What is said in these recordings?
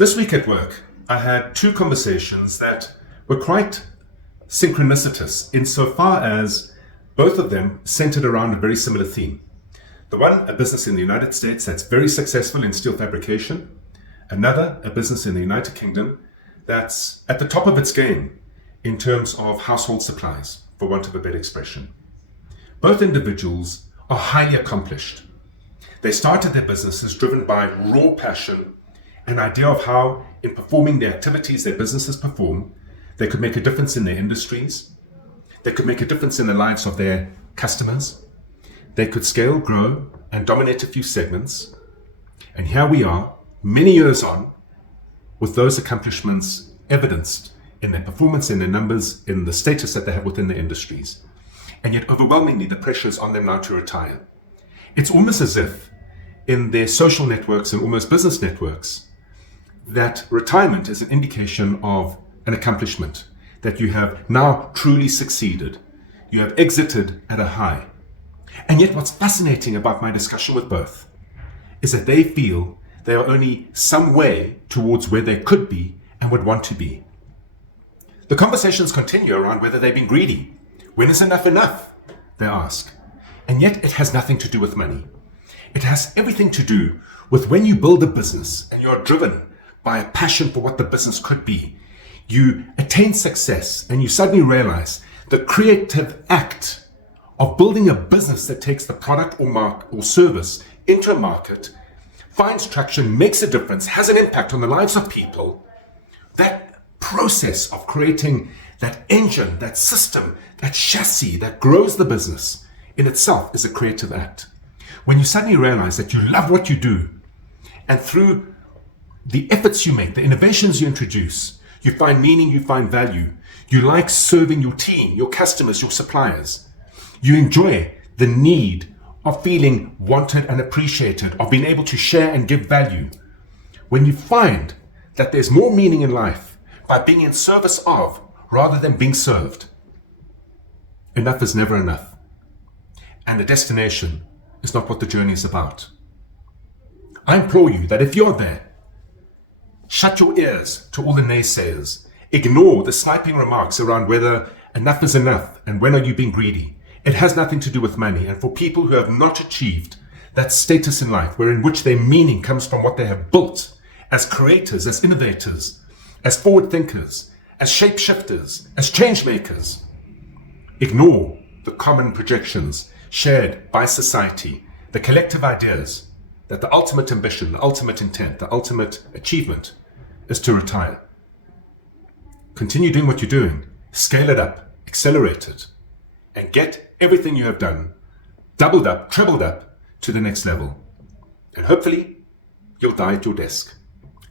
This week at work, I had two conversations that were quite synchronicitous insofar as both of them centered around a very similar theme. The one, a business in the United States that's very successful in steel fabrication. Another, a business in the United Kingdom that's at the top of its game in terms of household supplies, for want of a better expression. Both individuals are highly accomplished. They started their businesses driven by raw passion, an idea of how, in performing the activities their businesses perform, they could make a difference in their industries, they could make a difference in the lives of their customers, they could scale, grow, and dominate a few segments. And here we are, many years on, with those accomplishments evidenced in their performance, in their numbers, in the status that they have within their industries. And yet overwhelmingly the pressure is on them now to retire. It's almost as if in their social networks and almost business networks, that retirement is an indication of an accomplishment, that you have now truly succeeded. You have exited at a high. And yet what's fascinating about my discussion with both is that they feel they are only some way towards where they could be and would want to be. The conversations continue around whether they've been greedy. When is enough enough? They ask. And yet it has nothing to do with money. It has everything to do with when you build a business and you are driven by a passion for what the business could be. You attain success and you suddenly realize the creative act of building a business that takes the product or service into a market, finds traction, makes a difference, has an impact on the lives of people. That process of creating that engine, that system, that chassis that grows the business in itself is a creative act. When you suddenly realize that you love what you do, and through the efforts you make, the innovations you introduce, you find meaning, you find value, you like serving your team, your customers, your suppliers, you enjoy the need of feeling wanted and appreciated, of being able to share and give value. When you find that there's more meaning in life by being in service of rather than being served, enough is never enough. And the destination is not what the journey is about. I implore you that if you're there, shut your ears to all the naysayers. Ignore the sniping remarks around whether enough is enough and when are you being greedy. It has nothing to do with money. And for people who have not achieved that status in life, where in which their meaning comes from what they have built as creators, as innovators, as forward thinkers, as shapeshifters, as change makers, ignore the common projections shared by society, the collective ideas that the ultimate ambition, the ultimate intent, the ultimate achievement is to retire. Continue doing what you're doing, scale it up, accelerate it, and get everything you have done doubled up, trebled up to the next level. And hopefully you'll die at your desk,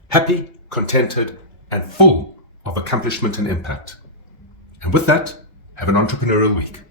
happy, contented, and full of accomplishment and impact. And with that, have an entrepreneurial week.